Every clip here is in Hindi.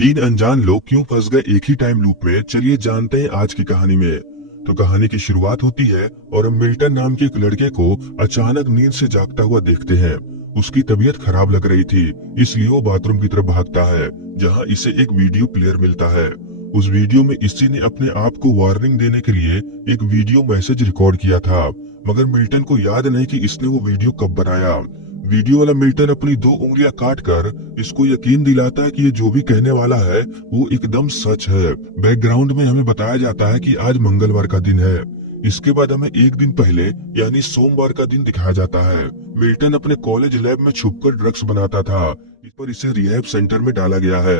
तीन अनजान लोग क्यों फंस गए एक ही टाइम लूप में, चलिए जानते हैं आज की कहानी में। तो कहानी की शुरुआत होती है और हम मिल्टन नाम के एक लड़के को अचानक नींद से जागता हुआ देखते हैं। उसकी तबीयत खराब लग रही थी, इसलिए वो बाथरूम की तरफ भागता है, जहां इसे एक वीडियो प्लेयर मिलता है। उस वीडियो में इसी ने अपने आप को वार्निंग देने के लिए एक वीडियो मैसेज रिकॉर्ड किया था, मगर मिल्टन को याद नहीं कि इसने वो वीडियो कब बनाया। वीडियो वाला मिल्टन अपनी 2 उंगलियां काट कर इसको यकीन दिलाता है कि ये जो भी कहने वाला है वो एकदम सच है। बैकग्राउंड में हमें बताया जाता है कि आज मंगलवार का दिन है। इसके बाद हमें एक दिन पहले यानी सोमवार का दिन दिखाया जाता है। मिल्टन अपने कॉलेज लैब में छुपकर ड्रग्स बनाता था, इस पर इसे रिहैब सेंटर में डाला गया है।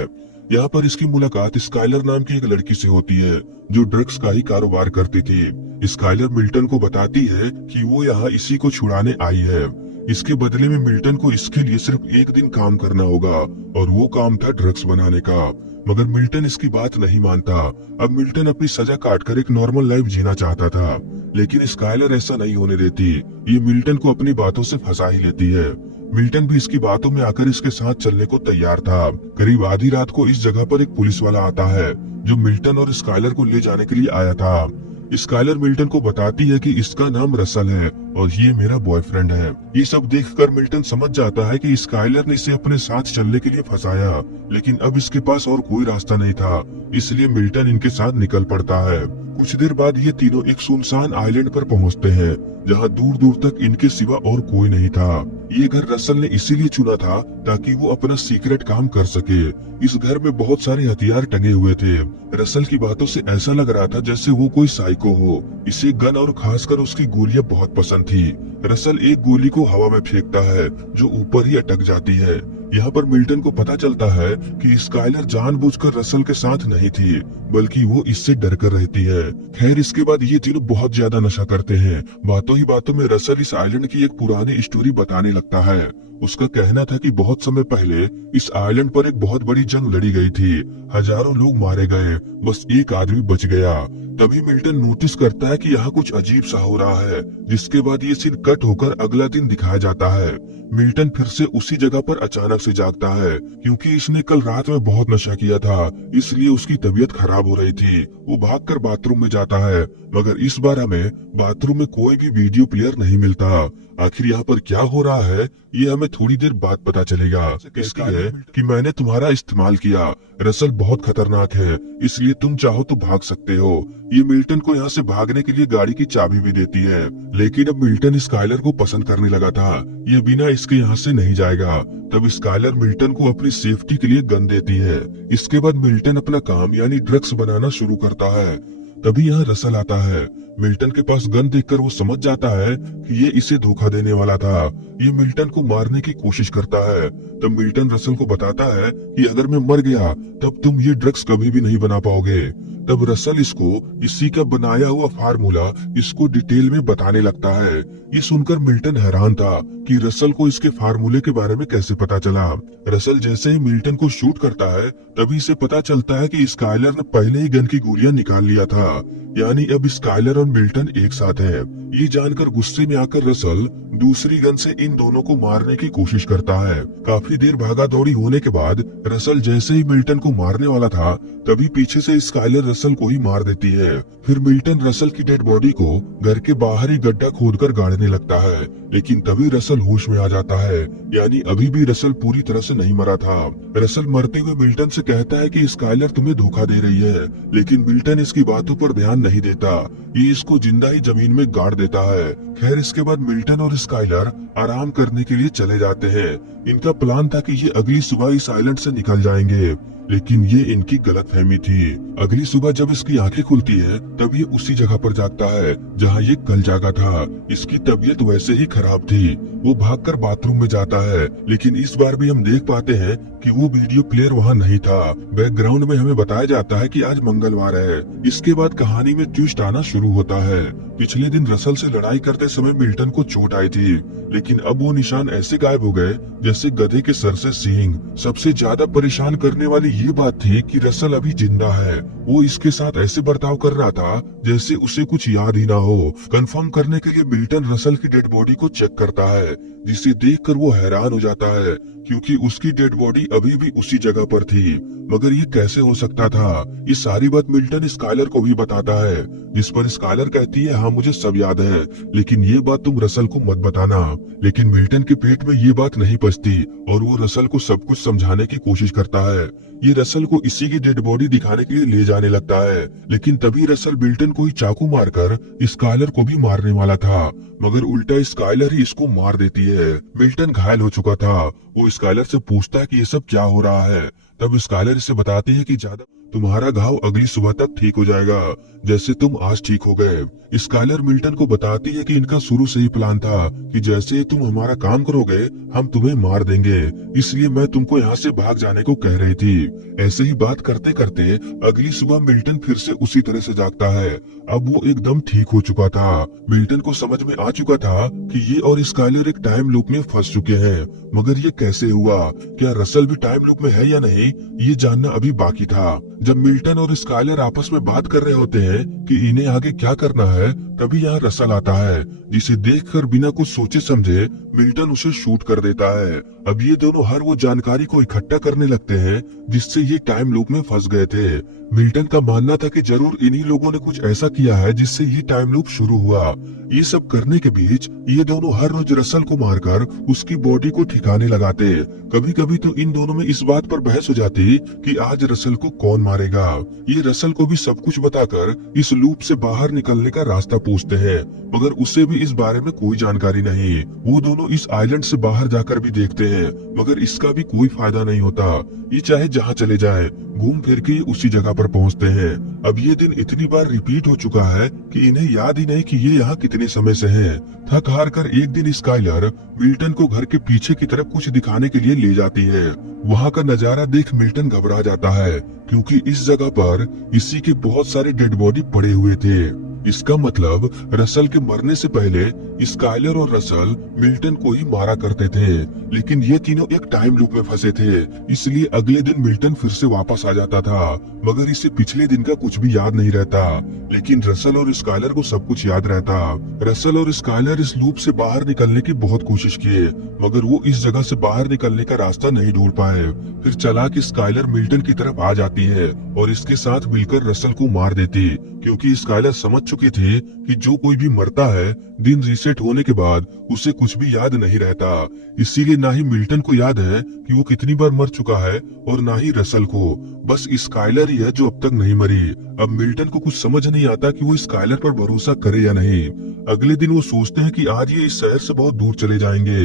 यहाँ पर इसकी मुलाकात स्काइलर नाम की एक लड़की से होती है, जो ड्रग्स का ही कारोबार करती थी। स्काइलर मिल्टन को बताती है कि वो यहाँ इसी को छुड़ाने आई है। इसके बदले में मिल्टन को इसके लिए सिर्फ एक दिन काम करना होगा, और वो काम था ड्रग्स बनाने का। मगर मिल्टन इसकी बात नहीं मानता। अब मिल्टन अपनी सजा काटकर एक नॉर्मल लाइफ जीना चाहता था, लेकिन स्काइलर ऐसा नहीं होने देती। ये मिल्टन को अपनी बातों से फंसा ही लेती है। मिल्टन भी इसकी बातों में आकर इसके साथ चलने को तैयार था। करीब आधी रात को इस जगह पर एक पुलिस वाला आता है, जो मिल्टन और स्काइलर को ले जाने के लिए आया था। स्काइलर मिल्टन को बताती है कि इसका नाम रसल है और ये मेरा बॉयफ्रेंड है। ये सब देखकर मिल्टन समझ जाता है कि स्काइलर ने इसे अपने साथ चलने के लिए फंसाया, लेकिन अब इसके पास और कोई रास्ता नहीं था, इसलिए मिल्टन इनके साथ निकल पड़ता है। कुछ देर बाद ये तीनों एक सुनसान आइलैंड पर पहुंचते हैं, जहां दूर दूर तक इनके सिवा और कोई नहीं था। ये घर रसल ने इसीलिए चुना था ताकि वो अपना सीक्रेट काम कर सके। इस घर में बहुत सारे हथियार टंगे हुए थे। रसल की बातों से ऐसा लग रहा था जैसे वो कोई साइको हो। इसे गन और खासकर उसकी गोलियां बहुत पसंद थी। रसल एक गोली को हवा में फेंकता है, जो ऊपर ही अटक जाती है। यहाँ पर मिल्टन को पता चलता है कि स्काइलर जानबूझकर रसल के साथ नहीं थी, बल्कि वो इससे डर कर रहती है। खैर, इसके बाद ये तीनों बहुत ज्यादा नशा करते हैं। बातों ही बातों में रसल इस आइलैंड की एक पुरानी स्टोरी बताने लगता है। उसका कहना था कि बहुत समय पहले इस आइलैंड पर एक बहुत बड़ी जंग लड़ी गई थी। हजारों लोग मारे गए, बस एक आदमी बच गया। तभी मिल्टन नोटिस करता है कि यहाँ कुछ अजीब सा हो रहा है, जिसके बाद ये सीन कट होकर अगला दिन दिखाया जाता है। मिल्टन फिर से उसी जगह पर अचानक से जागता है, क्योंकि इसने कल रात में बहुत नशा किया था, इसलिए उसकी तबीयत खराब हो रही थी। वो भागकर बाथरूम में जाता है, मगर इस बार हमें बाथरूम में कोई भी वीडियो प्लेयर नहीं मिलता। आखिर यहाँ पर क्या हो रहा है, ये हमें थोड़ी देर बाद पता चलेगा। कहती है कि मैंने तुम्हारा इस्तेमाल किया, रसल बहुत खतरनाक है, इसलिए तुम चाहो तो भाग सकते हो। ये मिल्टन को यहाँ से भागने के लिए गाड़ी की चाबी भी देती है, लेकिन अब मिल्टन स्काइलर को पसंद करने लगा था। ये बिना इसके यहाँ से नहीं जाएगा। तब स्काइलर मिल्टन को अपनी सेफ्टी के लिए गन देती है। इसके बाद मिल्टन अपना काम यानी ड्रग्स बनाना शुरू करता है। तभी यहाँ रसल आता है। मिल्टन के पास गन देखकर वो समझ जाता है कि ये इसे धोखा देने वाला था। ये मिल्टन को मारने की कोशिश करता है। तब मिल्टन रसल को बताता है कि अगर मैं मर गया तब तुम ये ड्रग्स कभी भी नहीं बना पाओगे। तब रसल इसको इसी का बनाया हुआ फार्मूला इसको डिटेल में बताने लगता है। ये सुनकर मिल्टन हैरान था कि रसल को इसके फार्मूले के बारे में कैसे पता चला। रसल जैसे ही मिल्टन को शूट करता है, तभी इसे पता चलता है कि स्काइलर ने पहले ही गन की गोलियां निकाल लिया था, यानी अब स्काइलर और मिल्टन एक साथ है। ये जानकर गुस्से में आकर रसल दूसरी गन से इन दोनों को मारने की कोशिश करता है। काफी देर भागा दौड़ी होने के बाद रसल जैसे ही मिल्टन को मारने वाला था, तभी पीछे से स्काइलर रसल को ही मार देती है। फिर मिल्टन रसल की डेड बॉडी को घर के बाहर ही गड्ढा खोदकर गाड़ने लगता है, लेकिन तभी रसल होश में आ जाता है, यानी अभी भी रसल पूरी तरह से नहीं मरा था। रसल मरते हुए मिल्टन से कहता है कि स्काइलर तुम्हें धोखा दे रही है, लेकिन मिल्टन इसकी बातों पर ध्यान नहीं देता। ये इसको जिंदा ही जमीन में गाड़ देता है। खैर, इसके बाद मिल्टन और स्काइलर आराम करने के लिए चले जाते हैं। इनका प्लान था कि ये अगली सुबह इस आइलैंड से निकल जाएंगे, लेकिन ये इनकी गलतफहमी थी। अगली सुबह जब इसकी आंखें खुलती है, तब ये उसी जगह पर जागता है जहां ये कल जागा था। इसकी तबीयत वैसे ही खराब थी। वो भागकर बाथरूम में जाता है, लेकिन इस बार भी हम देख पाते हैं कि वो वीडियो प्लेयर वहाँ नहीं था। बैकग्राउंड में हमें बताया जाता है कि आज मंगलवार है। इसके बाद कहानी में ट्विस्ट आना शुरू होता है। पिछले दिन रसल से लड़ाई करते समय मिल्टन को चोट आई थी, लेकिन अब वो निशान ऐसे गायब हो गए जैसे गधे के सर से सींग। सबसे ज्यादा परेशान करने वाली ये बात थी कि रसल अभी जिंदा है। वो इसके साथ ऐसे बर्ताव कर रहा था जैसे उसे कुछ याद ही ना हो। कंफर्म करने के लिए मिल्टन रसल की डेड बॉडी को चेक करता है, जिसे देखकर वो हैरान हो जाता है क्योंकि उसकी डेड बॉडी अभी भी उसी जगह पर थी। मगर ये कैसे हो सकता था? ये सारी बात मिल्टन स्काइलर को भी बताता है, जिस पर स्काइलर कहती है, हाँ मुझे सब याद है, लेकिन ये बात तुम रसल को मत बताना। लेकिन मिल्टन के पेट में ये बात नहीं पचती और वो रसल को सब कुछ समझाने की कोशिश करता है। ये रसल को इसी की डेड बॉडी दिखाने के लिए ले जाने लगता है, लेकिन तभी रसल मिल्टन को ही चाकू मारकर स्काइलर को भी मारने वाला था, मगर उल्टा स्काइलर ही इसको मार देती है। मिल्टन घायल हो चुका था। वो स्काइलर से पूछता है कि ये सब क्या हो रहा है। तब स्काइलर इसे बताती है कि ज्यादा तुम्हारा घाव अगली सुबह तक ठीक हो जाएगा, जैसे तुम आज ठीक हो गए। स्काइलर मिल्टन को बताती है कि इनका शुरू से ही प्लान था कि जैसे ही तुम हमारा काम करोगे हम तुम्हें मार देंगे, इसलिए मैं तुमको यहाँ से भाग जाने को कह रही थी। ऐसे ही बात करते करते अगली सुबह मिल्टन फिर से उसी तरह से जागता है। अब वो एकदम ठीक हो चुका था। मिल्टन को समझ में आ चुका था कि ये और स्काइलर एक टाइम लूप में फंस चुके हैं, मगर ये कैसे हुआ? क्या रसल भी टाइम लूप में है या नहीं, ये जानना अभी बाकी था। जब मिल्टन और स्काइलर आपस में बात कर रहे होते हैं कि इन्हें आगे क्या करना है, तभी यहाँ रसल आता है, जिसे देखकर बिना कुछ सोचे समझे मिल्टन उसे शूट कर देता है। अब ये दोनों हर वो जानकारी को इकट्ठा करने लगते हैं जिससे ये टाइम लूप में फंस गए थे। मिल्टन का मानना था कि जरूर इन्हीं लोगों ने कुछ ऐसा किया है जिससे ये टाइम लूप शुरू हुआ। ये सब करने के बीच ये दोनों हर रोज रसल को मारकर उसकी बॉडी को ठिकाने लगाते। कभी कभी तो इन दोनों में इस बात पर बहस हो जाती कि आज रसल को कौन मारेगा। ये रसल को भी सब कुछ बताकर इस लूप से बाहर निकलने का रास्ता पूछते हैं, मगर उसे भी इस बारे में कोई जानकारी नहीं। वो दोनों इस आइलैंड से बाहर जाकर भी देखते हैं, मगर इसका भी कोई फायदा नहीं होता। ये चाहे जहाँ चले जाए, घूम फिर के उसी जगह पर पहुँचते हैं। अब ये दिन इतनी बार रिपीट हो चुका है कि इन्हें याद ही नहीं कि ये यहाँ कितने समय से हैं। थक हार कर एक दिन स्काइलर मिल्टन को घर के पीछे की तरफ कुछ दिखाने के लिए ले जाती है। वहाँ का नजारा देख मिल्टन घबरा जाता है, क्योंकि इस जगह पर इसी के बहुत सारे डेड बॉडी पड़े हुए थे। इसका मतलब रसल के मरने से पहले स्काइलर और रसल मिल्टन को ही मारा करते थे, लेकिन ये तीनों एक टाइम लूप में फंसे थे, इसलिए अगले दिन मिल्टन फिर से वापस आ जाता था, मगर इसे पिछले दिन का कुछ भी याद नहीं रहता। लेकिन रसल और स्काइलर को सब कुछ याद रहता। रसल और स्काइलर इस लूप से बाहर निकलने की बहुत कोशिश किए, मगर वो इस जगह से बाहर निकलने का रास्ता नहीं ढूंढ पाए। फिर चालाक स्काइलर मिल्टन की तरफ आ जाती है और इसके साथ मिलकर रसल को मार देती, क्योंकि स्काइलर समझ चुके थे कि जो कोई भी मरता है दिन रीसेट होने के बाद उसे कुछ भी याद नहीं रहता। इसीलिए ना ही मिल्टन को याद है कि वो कितनी बार मर चुका है और ना ही रसल को, बस स्काइलर ही है जो अब तक नहीं मरी। अब मिल्टन को कुछ समझ नहीं आता कि वो स्काइलर पर भरोसा करे या नहीं। अगले दिन वो सोचते हैं कि आज ये इस शहर से बहुत दूर चले जाएंगे,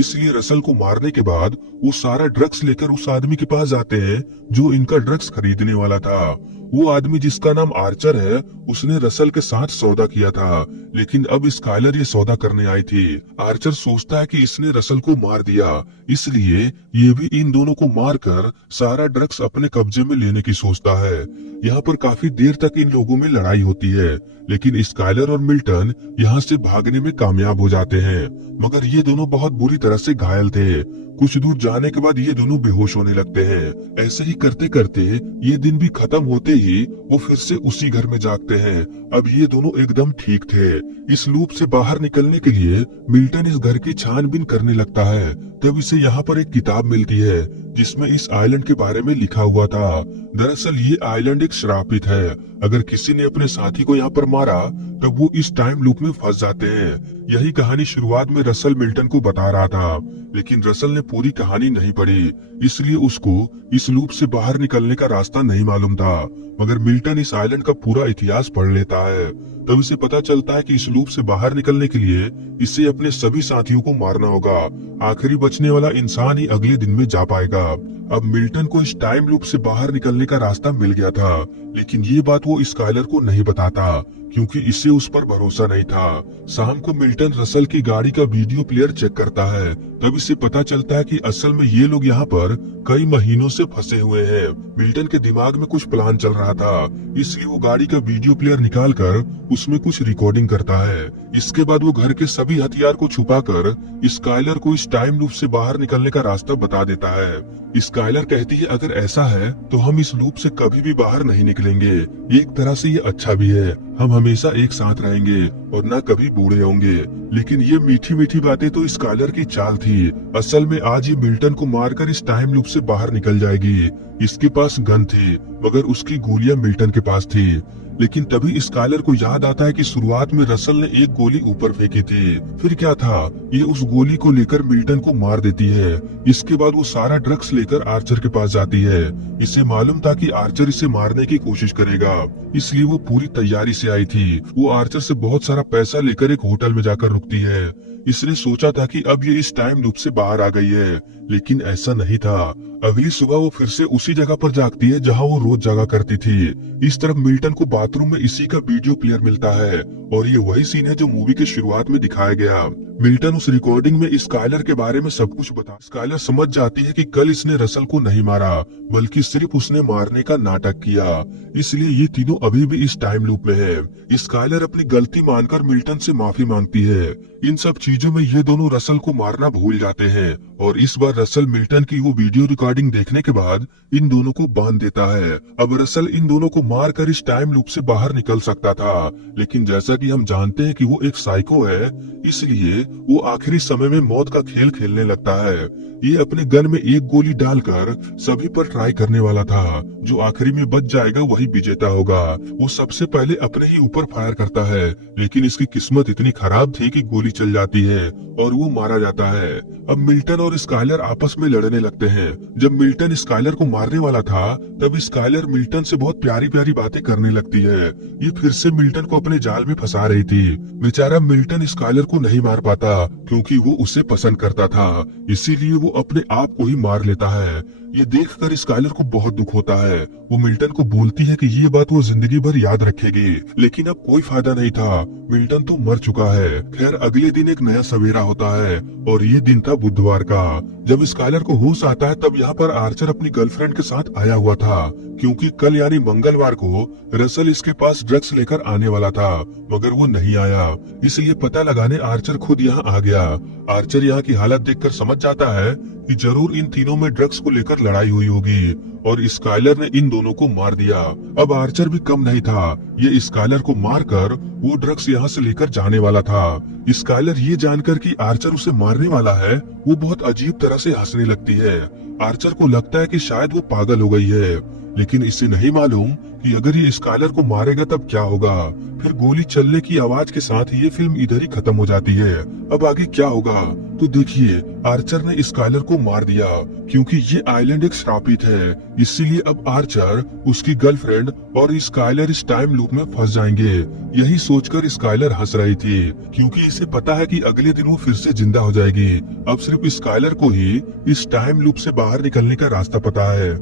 इसलिए रसल को मारने के बाद वो सारा ड्रग्स लेकर उस आदमी के पास जाते हैं जो इनका ड्रग्स खरीदने वाला था। वो आदमी जिसका नाम आर्चर है, उसने रसल के साथ सौदा किया था, लेकिन अब स्काइलर ये सौदा करने आई थी। आर्चर सोचता है कि इसने रसल को मार दिया, इसलिए ये भी इन दोनों को मारकर सारा ड्रग्स अपने कब्जे में लेने की सोचता है। यहाँ पर काफी देर तक इन लोगों में लड़ाई होती है, लेकिन स्काइलर और मिल्टन यहाँ से भागने में कामयाब हो जाते हैं, मगर ये दोनों बहुत बुरी तरह से घायल थे। कुछ दूर जाने के बाद ये दोनों बेहोश होने लगते हैं। ऐसे ही करते करते ये दिन भी खत्म होते ही वो फिर से उसी घर में जागते हैं। अब ये दोनों एकदम ठीक थे। इस लूप से बाहर निकलने के लिए मिल्टन इस घर की छानबीन करने लगता है। तब इसे यहाँ पर एक किताब मिलती है जिसमें इस आइलैंड के बारे में लिखा हुआ था। दरअसल ये आइलैंड एक श्रापित है। अगर किसी ने अपने साथी को यहाँ पर मारा तब वो इस टाइम लूप में फंस जाते हैं। यही कहानी शुरुआत में रसल मिल्टन को बता रहा था, लेकिन रसल ने पूरी कहानी नहीं पढ़ी, इसलिए उसको इस लूप से बाहर निकलने का रास्ता नहीं मालूम था। मगर मिल्टन इस आइलैंड का पूरा इतिहास पढ़ लेता है। तब इसे पता चलता है कि इस लूप से बाहर निकलने के लिए इसे अपने सभी साथियों को मारना होगा। आखिरी बचने वाला इंसान ही अगले दिन में जा पाएगा। अब मिल्टन को इस टाइम लूप से बाहर निकलने का रास्ता मिल गया था, लेकिन ये बात वो स्काइलर को नहीं बताता, क्योंकि इसे उस पर भरोसा नहीं था। शाम को मिल्टन रसल की गाड़ी का वीडियो प्लेयर चेक करता है। तब इसे पता चलता है कि असल में ये लोग यहाँ पर कई महीनों से फंसे हुए हैं। मिल्टन के दिमाग में कुछ प्लान चल रहा था, इसलिए वो गाड़ी का वीडियो प्लेयर निकालकर उसमें कुछ रिकॉर्डिंग करता है। इसके बाद वो घर के सभी हथियार को छुपाकर स्काइलर को इस टाइम लूप से बाहर निकलने का रास्ता बता देता है। स्काइलर कहती है अगर ऐसा है तो हम इस लूप से कभी भी बाहर नहीं निकलेंगे। एक तरह से ये अच्छा भी है, हम हमेशा एक साथ रहेंगे और न कभी बूढ़े होंगे। लेकिन ये मीठी मीठी बातें तो स्काइलर की चाल थी। असल में आज ये मिल्टन को मारकर इस टाइम लूप से बाहर निकल जाएगी। इसके पास गन थी, मगर उसकी गोलियां मिल्टन के पास थी। लेकिन तभी स्काइलर को याद आता है कि शुरुआत में रसल ने एक गोली ऊपर फेंकी थी। फिर क्या था, ये उस गोली को लेकर मिल्टन को मार देती है। इसके बाद वो सारा ड्रग्स लेकर आर्चर के पास जाती है। इसे मालूम था कि आर्चर इसे मारने की कोशिश करेगा, इसलिए वो पूरी तैयारी से आई थी। वो आर्चर से बहुत सारा पैसा लेकर एक होटल में जाकर रुकती है। इसने सोचा था कि अब ये इस टाइम लूप से बाहर आ गई है, लेकिन ऐसा नहीं था। अगली सुबह वो फिर से उसी जगह पर जागती है जहां वो रोज जागा करती थी। इस तरफ मिल्टन को बाथरूम में इसी का वीडियो प्लेयर मिलता है और ये वही सीन है जो मूवी के शुरुआत में दिखाया गया। मिल्टन उस रिकॉर्डिंग में स्काइलर के बारे में सब कुछ बता। स्काइलर समझ जाती है कि कल इसने रसल को नहीं मारा, बल्कि सिर्फ उसने मारने का नाटक किया। इसलिए ये तीनों अभी भी इस टाइम लूप में है। स्काइलर अपनी गलती मानकर मिल्टन से माफी मांगती है। इन सब चीजों में ये दोनों रसल को मारना भूल जाते हैं और इस बार रसल मिल्टन की वो वीडियो रिकॉर्डिंग देखने के बाद इन दोनों को बांध देता है। अब रसल इन दोनों को मारकर इस टाइम लूप से बाहर निकल सकता था, लेकिन जैसा कि हम जानते हैं कि वो एक साइको है, इसलिए वो आखिरी समय में मौत का खेल खेलने लगता है। ये अपने गन में एक गोली डालकर सभी पर ट्राई करने वाला था। जो आखिरी में बच जाएगा वही विजेता होगा। वो सबसे पहले अपने ही ऊपर फायर करता है, लेकिन इसकी किस्मत इतनी खराब थी कि गोली चल जाती है और वो मारा जाता है। अब मिल्टन और स्काइलर आपस में लड़ने लगते हैं। जब मिल्टन स्काइलर को मारने वाला था, तब स्काइलर मिल्टन से बहुत प्यारी प्यारी बातें करने लगती है। ये फिर से मिल्टन को अपने जाल में फंसा रही थी। बेचारा मिल्टन स्काइलर को नहीं मार पाता क्योंकि वो उसे पसंद करता था, इसीलिए वो अपने आप को ही मार लेता है। ये देखकर स्काइलर को बहुत दुख होता है। वो मिल्टन को बोलती है कि ये बात वो जिंदगी भर याद रखेगी, लेकिन अब कोई फायदा नहीं था, मिल्टन तो मर चुका है। खैर अगले दिन एक नया सवेरा होता है और ये दिन था बुधवार का। जब स्काइलर को होश आता है तब यहाँ पर आर्चर अपनी गर्लफ्रेंड के साथ आया हुआ था, क्योंकि कल यानी मंगलवार को रसल इसके पास ड्रग्स लेकर आने वाला था, मगर वो नहीं आया। इसलिए पता लगाने आर्चर खुद यहाँ आ गया। आर्चर यहाँ की हालत देखकर समझ जाता है कि जरूर इन तीनों में ड्रग्स को लेकर लड़ाई हुई होगी और स्काइलर ने इन दोनों को मार दिया। अब आर्चर भी कम नहीं था, ये स्काइलर को मारकर वो ड्रग्स यहाँ से लेकर जाने वाला था। स्काइलर ये जानकर कि आर्चर उसे मारने वाला है, वो बहुत अजीब तरह से हंसने लगती है। आर्चर को लगता है कि शायद वो पागल हो गई है, लेकिन इसे नहीं मालूम कि अगर ये स्काइलर को मारेगा तब क्या होगा। फिर गोली चलने की आवाज के साथ ये फिल्म इधर ही खत्म हो जाती है। अब आगे क्या होगा तो देखिए। आर्चर ने स्काइलर को मार दिया क्योंकि ये आइलैंड एक श्रापित है, इसीलिए अब आर्चर, उसकी गर्लफ्रेंड और स्काइलर इस टाइम लूप में फंस जाएंगे। यही सोचकर स्काइलर हंस रही थी क्योंकि इसे पता है कि अगले दिन वो फिर से जिंदा हो जाएगी। अब सिर्फ स्काइलर को ही इस टाइम लूप से बाहर निकलने का रास्ता पता है।